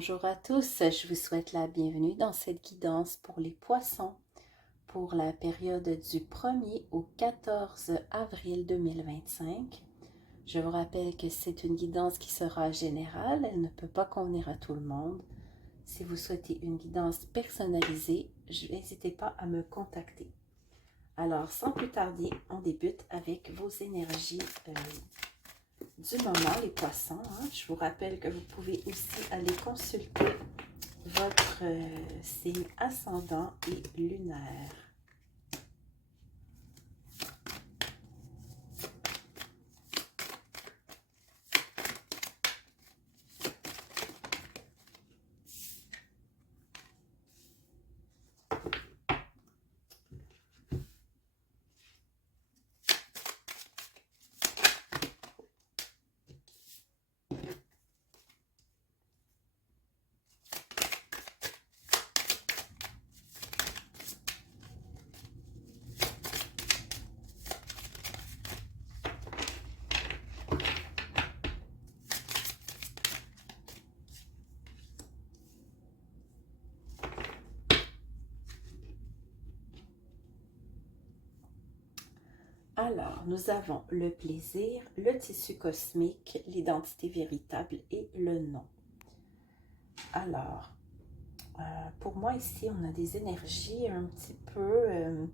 Bonjour à tous, je vous souhaite la bienvenue dans cette guidance pour les poissons pour la période du 1er au 14 avril 2025. Je vous rappelle que c'est une guidance qui sera générale, elle ne peut pas convenir à tout le monde. Si vous souhaitez une guidance personnalisée, n'hésitez pas à me contacter. Alors, sans plus tarder, on débute avec vos énergies du moment, les poissons. Je vous rappelle que vous pouvez aussi aller consulter votre signe ascendant et lunaire. Alors, nous avons le plaisir, le tissu cosmique, l'identité véritable et le nom. Alors, pour moi ici, on a des énergies un petit peu...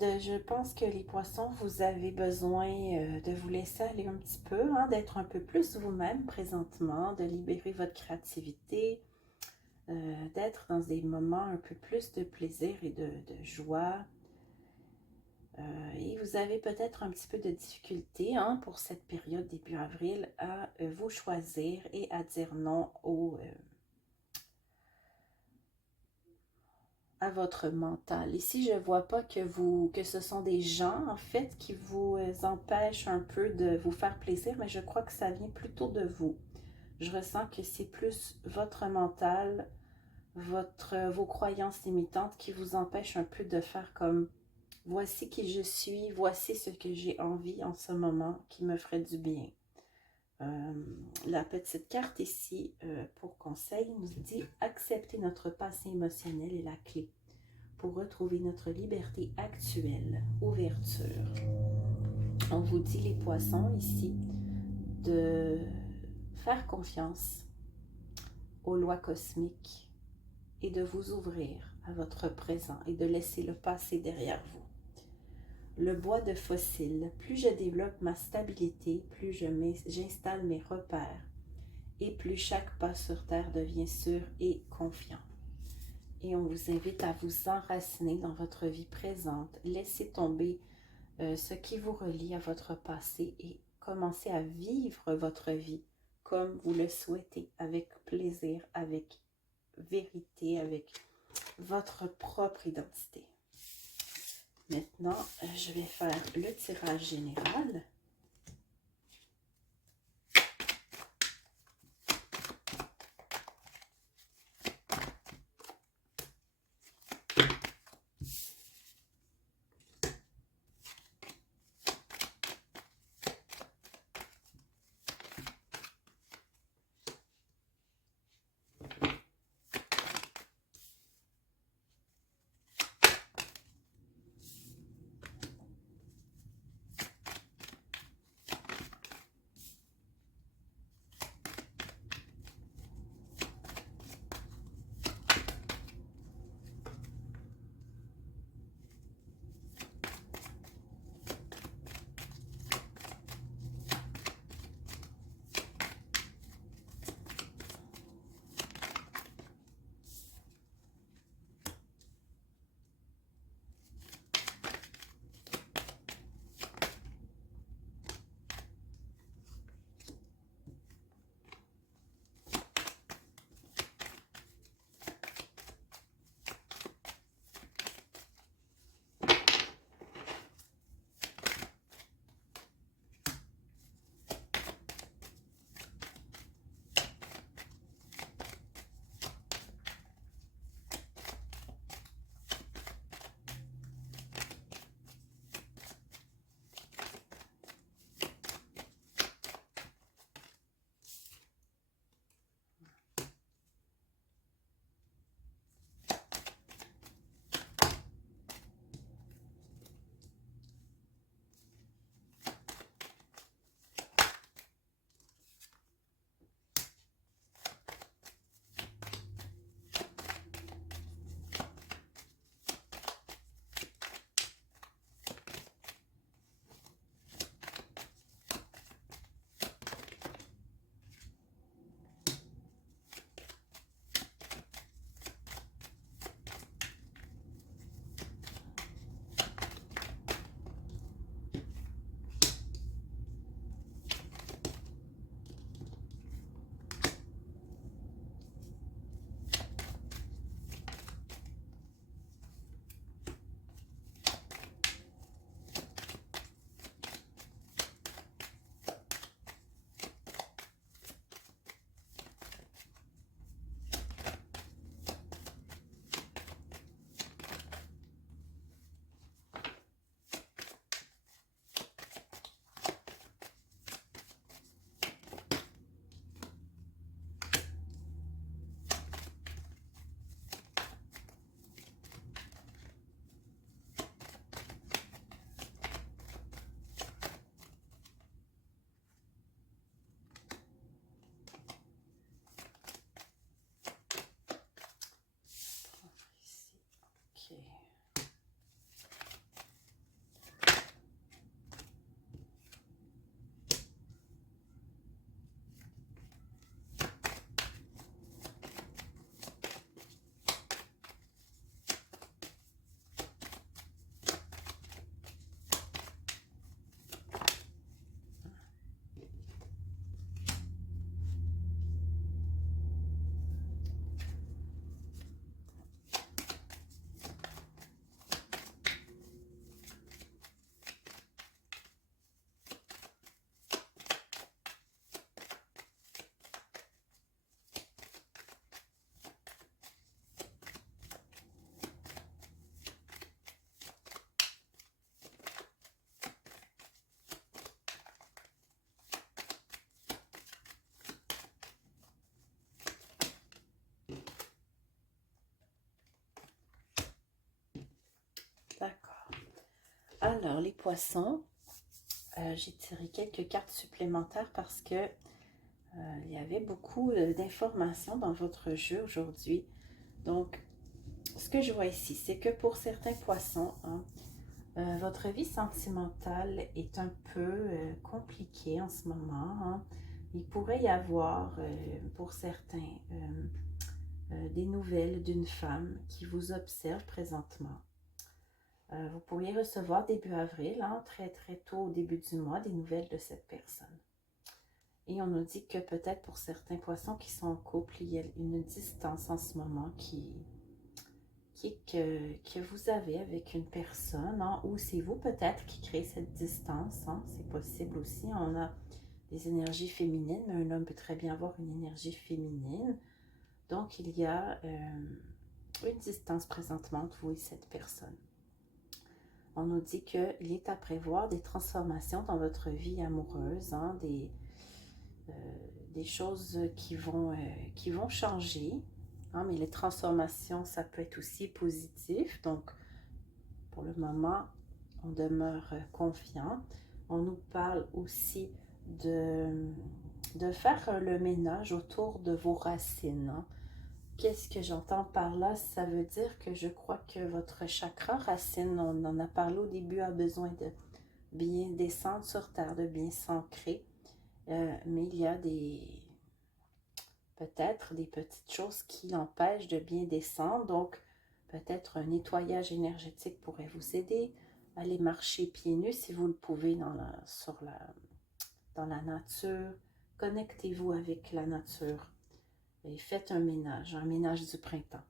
je pense que les poissons, vous avez besoin de vous laisser aller un petit peu, d'être un peu plus vous-même présentement, de libérer votre créativité, d'être dans des moments un peu plus de plaisir et de joie. Et vous avez peut-être un petit peu de difficulté pour cette période début avril à vous choisir et à dire non à votre mental. Ici, je ne vois pas que ce sont des gens, en fait, qui vous empêchent un peu de vous faire plaisir, mais je crois que ça vient plutôt de vous. Je ressens que c'est plus votre mental, vos croyances limitantes qui vous empêchent un peu de faire comme voici qui je suis, voici ce que j'ai envie en ce moment qui me ferait du bien. La petite carte ici pour conseil nous dit accepter notre passé émotionnel est la clé pour retrouver notre liberté actuelle. Ouverture. On vous dit les poissons ici de faire confiance aux lois cosmiques et de vous ouvrir à votre présent et de laisser le passé derrière vous. Le bois de fossile, plus je développe ma stabilité, plus j'installe mes repères et plus chaque pas sur terre devient sûr et confiant. Et on vous invite à vous enraciner dans votre vie présente, laisser tomber ce qui vous relie à votre passé et commencer à vivre votre vie comme vous le souhaitez, avec plaisir, avec vérité, avec votre propre identité. Maintenant, je vais faire le tirage général. Alors, les poissons, j'ai tiré quelques cartes supplémentaires parce que il y avait beaucoup d'informations dans votre jeu aujourd'hui. Donc, ce que je vois ici, c'est que pour certains poissons, hein, votre vie sentimentale est un peu compliquée en ce moment. Hein. Il pourrait y avoir, pour certains, des nouvelles d'une femme qui vous observe présentement. Vous pourriez recevoir début avril, hein, très très tôt au début du mois, des nouvelles de cette personne. Et on nous dit que peut-être pour certains poissons qui sont en couple, il y a une distance en ce moment que vous avez avec une personne, hein, ou c'est vous peut-être qui créez cette distance, hein, c'est possible aussi. On a des énergies féminines, mais un homme peut très bien avoir une énergie féminine. Donc il y a une distance présentement entre vous et cette personne. On nous dit qu'il est à prévoir des transformations dans votre vie amoureuse, hein, des choses qui vont changer. Hein, mais les transformations, ça peut être aussi positif. Donc, pour le moment, on demeure confiant. On nous parle aussi de faire le ménage autour de vos racines. Hein. Qu'est-ce que j'entends par là? Ça veut dire que je crois que votre chakra racine, on en a parlé au début, a besoin de bien descendre sur terre, de bien s'ancrer. Mais il y a peut-être des petites choses qui l'empêchent de bien descendre. Donc, peut-être un nettoyage énergétique pourrait vous aider. Allez marcher pieds nus si vous le pouvez dans la nature. Connectez-vous avec la nature. Et faites un ménage du printemps.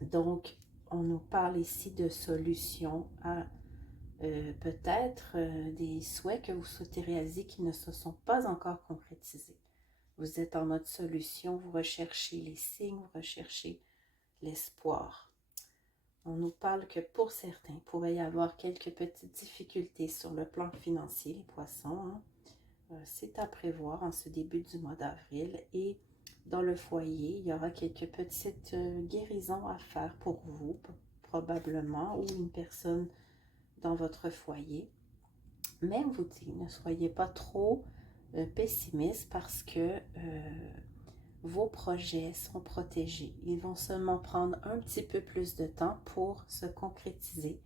Donc, on nous parle ici de solutions à peut-être des souhaits que vous souhaitez réaliser qui ne se sont pas encore concrétisés. Vous êtes en mode solution, vous recherchez les signes, vous recherchez l'espoir. On nous parle que pour certains, il pourrait y avoir quelques petites difficultés sur le plan financier, les poissons. Hein. C'est à prévoir en ce début du mois d'avril et dans le foyer, il y aura quelques petites guérisons à faire pour vous, probablement, ou une personne dans votre foyer. Mais on vous dit, ne soyez pas trop pessimiste parce que vos projets sont protégés. Ils vont seulement prendre un petit peu plus de temps pour se concrétiser.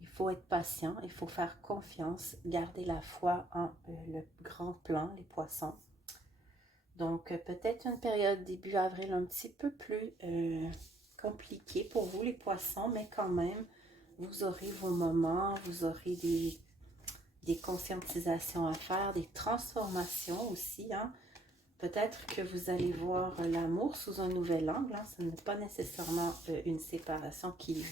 Il faut être patient, il faut faire confiance, garder la foi en le grand plan, les poissons. Donc, peut-être une période début avril un petit peu plus compliquée pour vous, les poissons, mais quand même, vous aurez vos moments, vous aurez des conscientisations à faire, des transformations aussi. Hein. Peut-être que vous allez voir l'amour sous un nouvel angle. Hein. Ce n'est pas nécessairement une séparation qui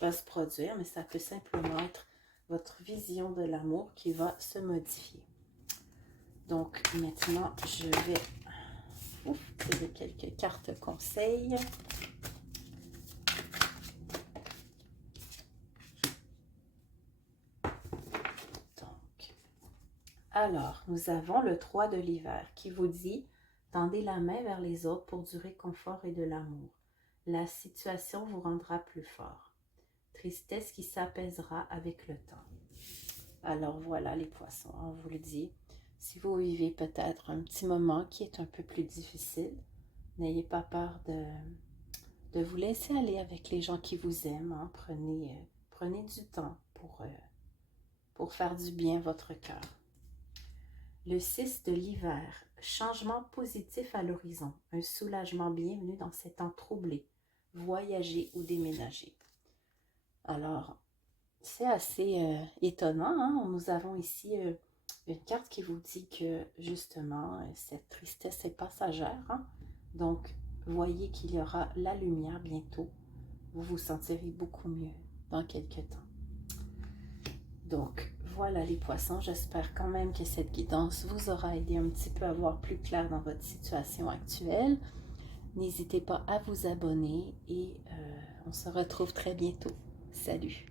va se produire, mais ça peut simplement être votre vision de l'amour qui va se modifier. Donc, maintenant, je vais tirer quelques cartes conseils. Donc, alors, nous avons le 3 de l'hiver qui vous dit « Tendez la main vers les autres pour du réconfort et de l'amour. La situation vous rendra plus fort. Tristesse qui s'apaisera avec le temps. » Alors voilà les poissons, on vous le dit. Si vous vivez peut-être un petit moment qui est un peu plus difficile, n'ayez pas peur de vous laisser aller avec les gens qui vous aiment. Hein. Prenez du temps pour faire du bien à votre cœur. Le 6 de l'hiver, changement positif à l'horizon, un soulagement bienvenu dans ces temps troublés, voyager ou déménager. Alors, c'est assez étonnant. Hein? Nous avons ici une carte qui vous dit que justement, cette tristesse est passagère. Hein? Donc, voyez qu'il y aura la lumière bientôt. Vous vous sentirez beaucoup mieux dans quelques temps. Donc, voilà les poissons. J'espère quand même que cette guidance vous aura aidé un petit peu à voir plus clair dans votre situation actuelle. N'hésitez pas à vous abonner et on se retrouve très bientôt. Salut!